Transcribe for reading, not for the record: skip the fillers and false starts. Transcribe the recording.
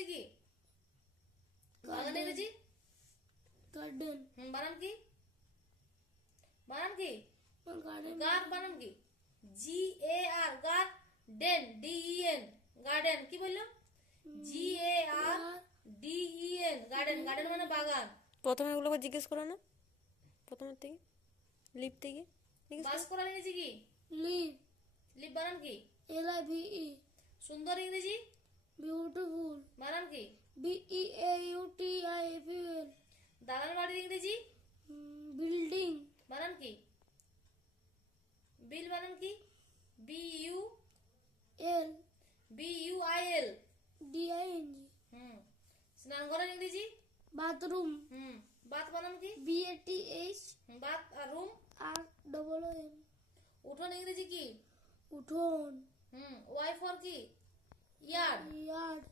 ইংরেজি কি? বাগান ইংরেজি গার্ডেন। বানান কি? বানান কি? গার্ডেন। গার বানান কি? GAR গার্ডেন DEN গার্ডেন কি বললো? GARDEN গার্ডেন গার্ডেন মানে বাগান। প্রথমে এগুলোকে জিজ্ঞেস করো না, প্রথমের থেকে লিপ থেকে বাস করার ইংরেজি কি? লিভ। লিপ বানান কি? LIVE। সুন্দর ইংরেজি বিউটিফুল। বানান কি? BEAUTIFUL। দালান বাড়ির ইংরেজি বিল্ডিং। বানান কি? বিল বানান কি? BUIL DING। স্নান ঘরের ইংরেজি বাথরুম। বাত বানান কি? BATH বাত আর রুম ROOM। উঠোন ইংরেজি কি? উঠোন। ওয়াই ফর কি? Yard yard.